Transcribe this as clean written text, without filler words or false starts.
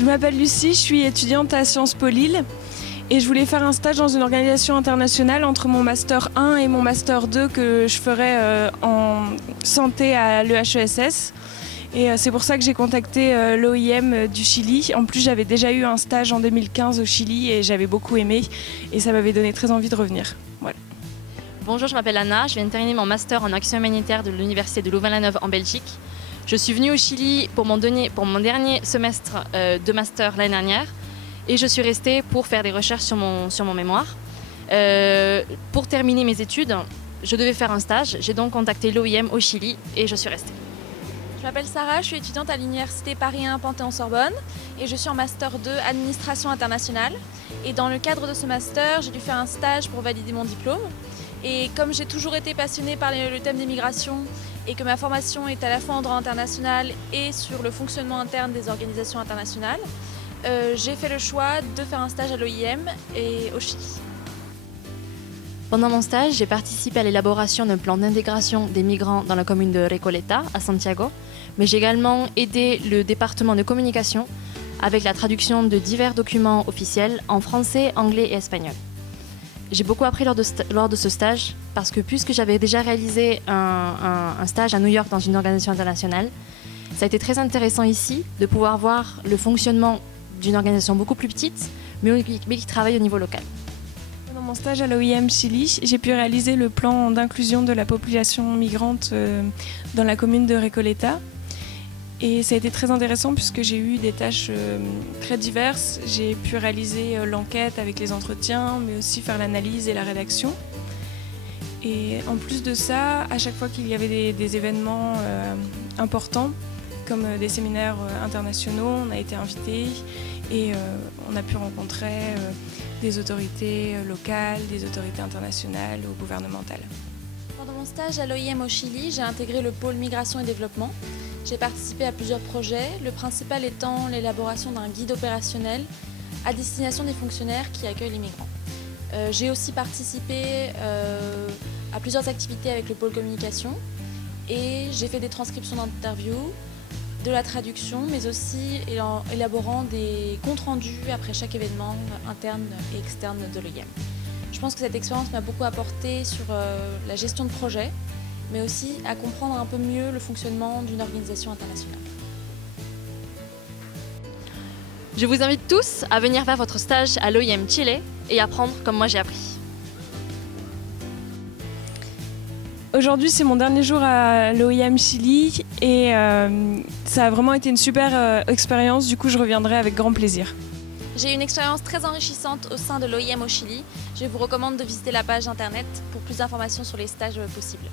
Je m'appelle Lucie, je suis étudiante à Sciences Po Lille et je voulais faire un stage dans une organisation internationale entre mon Master 1 et mon Master 2 que je ferais en santé à l'EHESS. Et c'est pour ça que j'ai contacté l'OIM du Chili. En plus, j'avais déjà eu un stage en 2015 au Chili et j'avais beaucoup aimé et ça m'avait donné très envie de revenir. Voilà. Bonjour, je m'appelle Anna, je viens de terminer mon master en action humanitaire de l'université de Louvain-la-Neuve en Belgique. Je suis venue au Chili pour mon dernier semestre de master l'année dernière et je suis restée pour faire des recherches sur mon mémoire. Pour terminer mes études, je devais faire un stage, j'ai donc contacté l'OIM au Chili et je suis restée. Je m'appelle Sarah, je suis étudiante à l'université Paris 1 Panthéon-Sorbonne et je suis en master 2 administration internationale. Et dans le cadre de ce master, j'ai dû faire un stage pour valider mon diplôme. Et comme j'ai toujours été passionnée par le thème des migrations et que ma formation est à la fois en droit international et sur le fonctionnement interne des organisations internationales, j'ai fait le choix de faire un stage à l'OIM et au Chili. Pendant mon stage, j'ai participé à l'élaboration d'un plan d'intégration des migrants dans la commune de Recoleta, à Santiago, mais j'ai également aidé le département de communication avec la traduction de divers documents officiels en français, anglais et espagnol. J'ai beaucoup appris lors de ce stage parce que puisque j'avais déjà réalisé un stage à New York dans une organisation internationale, ça a été très intéressant ici de pouvoir voir le fonctionnement d'une organisation beaucoup plus petite, mais qui travaille au niveau local. Dans mon stage à l'OIM Chili, j'ai pu réaliser le plan d'inclusion de la population migrante dans la commune de Recoleta. Et ça a été très intéressant puisque j'ai eu des tâches très diverses. J'ai pu réaliser l'enquête avec les entretiens, mais aussi faire l'analyse et la rédaction. Et en plus de ça, à chaque fois qu'il y avait des événements importants, comme des séminaires internationaux, on a été invités et on a pu rencontrer des autorités locales, des autorités internationales ou gouvernementales. Pendant mon stage à l'OIM au Chili, j'ai intégré le pôle migration et développement. J'ai participé à plusieurs projets, le principal étant l'élaboration d'un guide opérationnel à destination des fonctionnaires qui accueillent les migrants. J'ai aussi participé à plusieurs activités avec le pôle communication et j'ai fait des transcriptions d'interviews, de la traduction, mais aussi élaborant des comptes rendus après chaque événement interne et externe de l'OIM. Je pense que cette expérience m'a beaucoup apporté sur la gestion de projet, mais aussi à comprendre un peu mieux le fonctionnement d'une organisation internationale. Je vous invite tous à venir faire votre stage à l'OIM Chile et apprendre comme moi j'ai appris. Aujourd'hui, c'est mon dernier jour à l'OIM Chili et ça a vraiment été une super expérience. Du coup, je reviendrai avec grand plaisir. J'ai eu une expérience très enrichissante au sein de l'OIM au Chili. Je vous recommande de visiter la page internet pour plus d'informations sur les stages possibles.